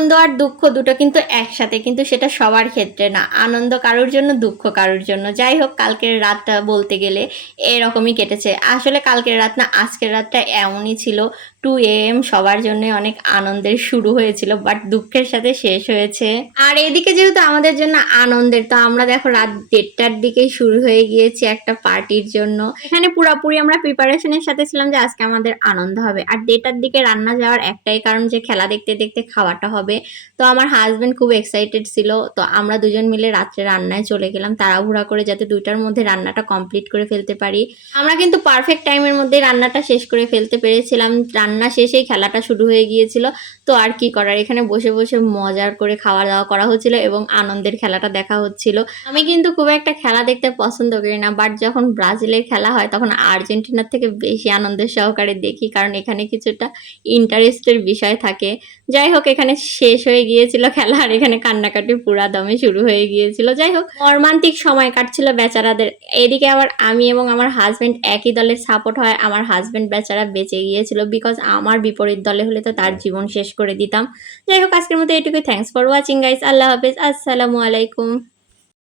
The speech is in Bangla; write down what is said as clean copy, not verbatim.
আনন্দ আর দুঃখ দুটো কিন্তু একসাথে, কিন্তু সেটা সবার ক্ষেত্রে না। আনন্দ কারোর জন্য, দুঃখ কারোর জন্য। যাই হোক, কালকের রাতটা বলতে গেলে এরকমই কেটেছে। আসলে কালকের রাত না, আজকের রাতটা এমনই ছিল। 2 AM সবার জন্য অনেক আনন্দের শুরু হয়েছিল, বাট দুঃখের সাথে শেষ হয়েছে। আর এদিকে যেহেতু আমাদের জন্য আনন্দের, তো আমরা দেখো রাত 1:30টার দিকেই শুরু হয়ে গিয়েছি একটা পার্টির জন্য। এখানে পুরাপুরি আমরা প্রিপারেশনের সাথে ছিলাম যে আজকে আমাদের আনন্দ হবে। আর 1:30টার দিকে রান্না যাওয়ার একটাই কারণ, যে খেলা দেখতে দেখতে খাওয়াটা হবে। তো আমার হাজবেন্ড খুব এক্সাইটেড ছিল, তো আমরা দুজন মিলে রাত্রে রান্নায় চলে গেলাম তাড়াহুড়া করে, যাতে 2টার মধ্যে রান্নাটা কমপ্লিট করে ফেলতে পারি। আমরা কিন্তু পারফেক্ট টাইমের মধ্যে রান্নাটা শেষ করে ফেলতে পেরেছিলাম। রান্না শেষেই খেলাটা শুরু হয়ে গিয়েছিল। তো আর কি করার, এখানে বসে বসে মজার করে খাওয়া দাওয়া করা হচ্ছিল এবং আনন্দের খেলাটা দেখা হচ্ছিল। আমি কিন্তু খুব একটা খেলা দেখতে পছন্দ করি না, বাট যখন ব্রাজিলের খেলা হয় তখন আর্জেন্টিনার থেকে বেশি আনন্দের সহকারে দেখি, কারণ এখানে কিছুটা ইন্টারেস্টের বিষয় থাকে। যাই হোক, এখানে শেষ হয়ে গিয়েছিল খেলা, আর এখানে কান্নাকাটি পুরা দমে শুরু হয়ে গিয়েছিল। যাই হোক, মর্মান্তিক সময় কাটছিল বেচারাদের। এদিকে আবার আমি এবং আমার হাজবেন্ড একই দলের সাপোর্ট হয়, আমার হাজবেন্ড বেচারা বেঁচে গিয়েছিল, বিকজ আমার বিপরীত দলে হলে তো তার জীবন শেষ করে দিতাম। যাই হোক, আজকের মতো এটুকুই। Thanks for watching guys. আল্লাহ হাফেজ, আসসালামু আলাইকুম।